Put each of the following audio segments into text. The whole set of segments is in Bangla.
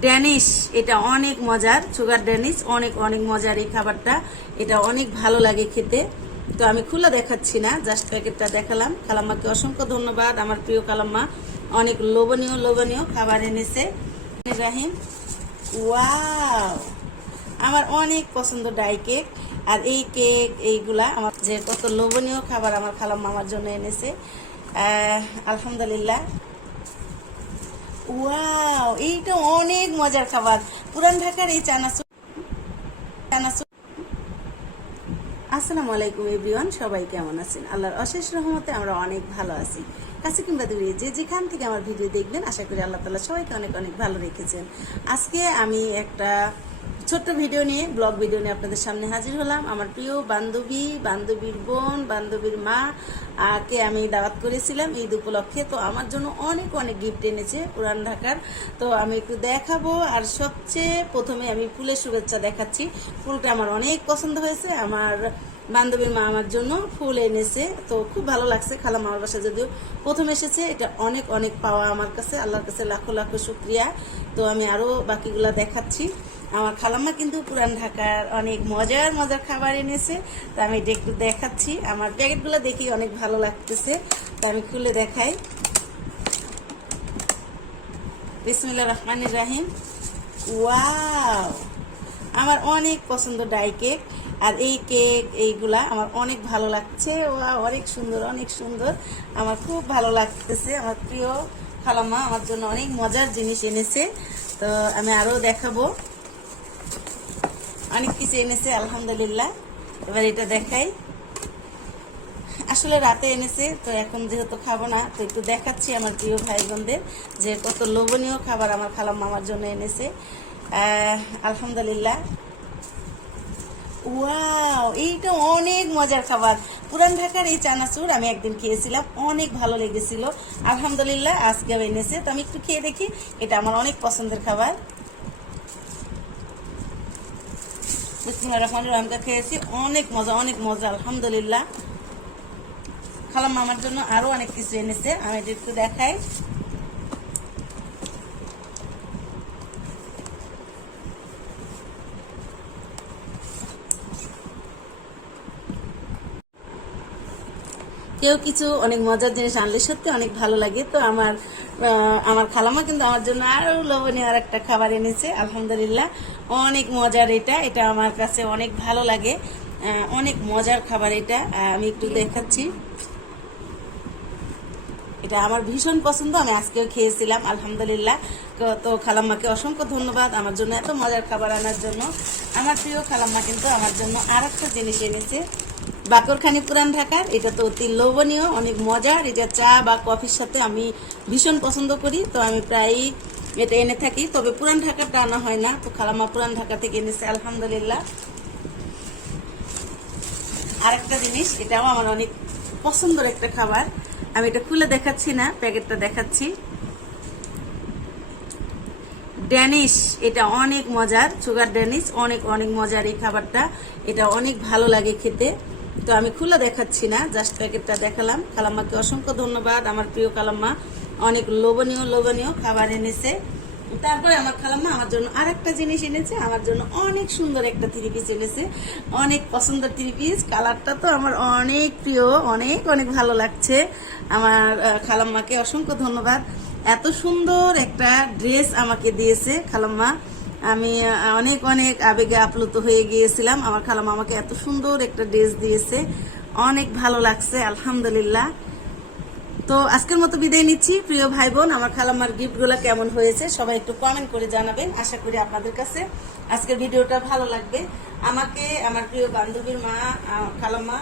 ড্যানিশ এটা অনেক মজার সুগার ড্যানিশ অনেক অনেক মজার এই খাবারটা। এটা অনেক ভালো লাগে খেতে। তো আমি খুলে দেখাচ্ছি না জাস্ট প্যাকেটটা দেখালাম। কালাম্মাকে অসংখ্য ধন্যবাদ, আমার প্রিয় কালাম্মা। অনেক লোভনীয় লোভনীয় খাবার এনেছে। রাহিম ওয়াও! আমার অনেক পছন্দ ডাই কেক, আর এই কেক এইগুলা আমার যে কত লোভনীয় খাবার আমার খালাম্মা আমার জন্য এনেছে। আলহামদুলিল্লাহ। ওয়াও এইটা অনেক মজার খাবার। পুরান ঢাকার এই চানাচুর চানাচুর আসসালামু আলাইকুম এভরিওয়ান সবাই কেমন আছেন? আল্লাহর অশেষ রহমতে আমরা অনেক ভালো আছি। কাছে কিংবা দূরে, যে যেখান থেকে আমার ভিডিও দেখবেন, আশা করি আল্লাহ তালা সবাইকে অনেক অনেক ভালো রেখেছেন। আজকে আমি একটা ছোট্ট ভিডিও নিয়ে, ব্লগ ভিডিও নিয়ে আপনাদের সামনে হাজির হলাম। আমার প্রিয় বান্ধবী, বান্ধবীর বোন, বান্ধবীর মা কে আমি দাওয়াত করেছিলাম ঈদ উপলক্ষে তো আমার জন্য অনেক অনেক গিফট এনেছে পুরান ঢাকার। তো আমি একটু দেখাবো, আর সবচেয়ে প্রথমে আমি ফুলের শুভেচ্ছা দেখাচ্ছি। ফুলটা আমার অনেক পছন্দ হয়েছে। আমার বান্ধবীর মা আমার জন্য ফুল এনেছে। তো খুব ভালো লাগছে খালা মামার বাসায় যদিও প্রথম এসেছে, এটা অনেক অনেক পাওয়া আমার কাছে, আল্লাহর কাছে লাখো লাখো শুক্রিয়া। তো আমি আরও বাকিগুলা দেখাচ্ছি। আমার খালাম্মা কিন্তু পুরান ঢাকার অনেক মজার মজার খাবার এনেছে। তো আমি এটা একটু দেখাচ্ছি। আমার প্যাকেটগুলো দেখি অনেক ভালো লাগতেছে। তো আমি খুলে দেখাই। বিসমিল্লা রহমানির রাহিম। ওয়াও! আমার অনেক পছন্দ ডাই কেক। আর এই কেক এইগুলা আমার অনেক ভালো লাগছে। ও অনেক সুন্দর অনেক সুন্দর। আমার খুব ভালো লাগতেছে। আমার প্রিয় খালাম্মা আমার জন্য অনেক মজার জিনিস এনেছে। তো আমি আরও দেখাবো। অনেক কিছু এনেছে, আলহামদুলিল্লাহ। এবার এটা দেখাই। আসলে রাতে এনেছে, তো এখন যেহেতু খাব না, তো একটু দেখাচ্ছি আমার প্রিয় ভাই বোনদের যে কত লোভনীয় খাবার আমার খালাম আমার জন্য এনেছে। আলহামদুলিল্লাহ। ওয়াও এইটা অনেক মজার খাবার। পুরান ঢাকার এই চানাচুর আমি একদিন খেয়েছিলাম, অনেক ভালো লেগেছিল। আলহামদুলিল্লাহ আজকেও এনেছে। তো আমি একটু খেয়ে দেখি, এটা আমার অনেক পছন্দের খাবার। বিসমুল্লাহ রহমান খেয়েছি, অনেক মজা অনেক মজা, আলহামদুলিল্লাহ। খালাম মামার জন্য আরও অনেক কিছু এনেছে, আমি একটু দেখাই। কেউ কিছু অনেক মজার জিনিস আনলে সত্যি অনেক ভালো লাগে। তো আমার আমার খালামা কিন্তু আমার জন্য আরও লোভনীয় আর একটা খাবার এনেছে, আলহামদুলিল্লাহ। অনেক মজার এটা এটা আমার কাছে অনেক ভালো লাগে। অনেক মজার খাবার এটা আমি একটু দেখাচ্ছি। এটা আমার ভীষণ পছন্দ, আমি আজকেও খেয়েছিলাম, আলহামদুলিল্লাহ। তো খালাম্মাকে অসংখ্য ধন্যবাদ আমার জন্য এত মজার খাবার আনার জন্য। আমার প্রিয় খালাম্মা কিন্তু আমার জন্য আর একটা জিনিস এনেছে। বাকরখানি পুরান ঢাকার এটা তো অতি লোভনীয়, অনেক মজার। এটা চা বা কফির সাথে আমি ভীষণ পছন্দ করি, তো আমি প্রায়ই এটা এনে থাকি। তবে পুরান ঢাকারটা আনা হয় না, তো খালাম্মা পুরান ঢাকা থেকে এনেছে, আলহামদুলিল্লাহ। আরেকটা জিনিস, এটাও আমার অনেক পছন্দের একটা খাবার। আমি এটা খুলে দেখাচ্ছি না, প্যাকেটটা দেখাচ্ছি। ড্যানিশ, এটা অনেক মজার, সুগার ড্যানিশ, অনেক অনেক মজার এই খাবারটা। এটা অনেক ভালো লাগে খেতে। তো আমি খুলে দেখাচ্ছি না জাস্ট প্যাকেটটা দেখালাম। কালাম্মাকে অসংখ্য ধন্যবাদ, আমার প্রিয় কালাম্মা। অনেক লোভনীয় লোভনীয় খাবার এনেছে। তারপরে আমার খালাম্মা আমার জন্য আর একটা জিনিস এনেছে, আমার জন্য অনেক সুন্দর একটা থ্রি পিস এনেছে। অনেক পছন্দের থ্রি পিস কালারটা তো আমার অনেক প্রিয়, অনেক অনেক ভালো লাগছে। আমার খালাম্মাকে অসংখ্য ধন্যবাদ। এত সুন্দর একটা ড্রেস আমাকে দিয়েছে খালাম্মা আমি অনেক অনেক আবেগে আপ্লুত হয়ে গিয়েছিলাম। আমার খালাম্মা আমাকে এত সুন্দর একটা ড্রেস দিয়েছে। অনেক ভালো লাগছে, আলহামদুলিল্লাহ। তো আজকের মতো বিদায় নিচ্ছি। প্রিয় ভাই বোন আমার খালাম্মার গিফটগুলো কেমন হয়েছে সবাই একটু কমেন্ট করে জানাবেন। আশা করি আপনাদের কাছে আজকের ভিডিওটা ভালো লাগবে। আমাকে, আমার প্রিয় বান্ধবীর মা খালাম্মা,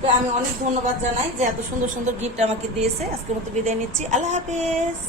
তো আমি অনেক ধন্যবাদ জানাই যে এত সুন্দর সুন্দর গিফট আমাকে দিয়েছে। আজকের মতো বিদায় নিচ্ছি। আল্লাহ হাফেজ।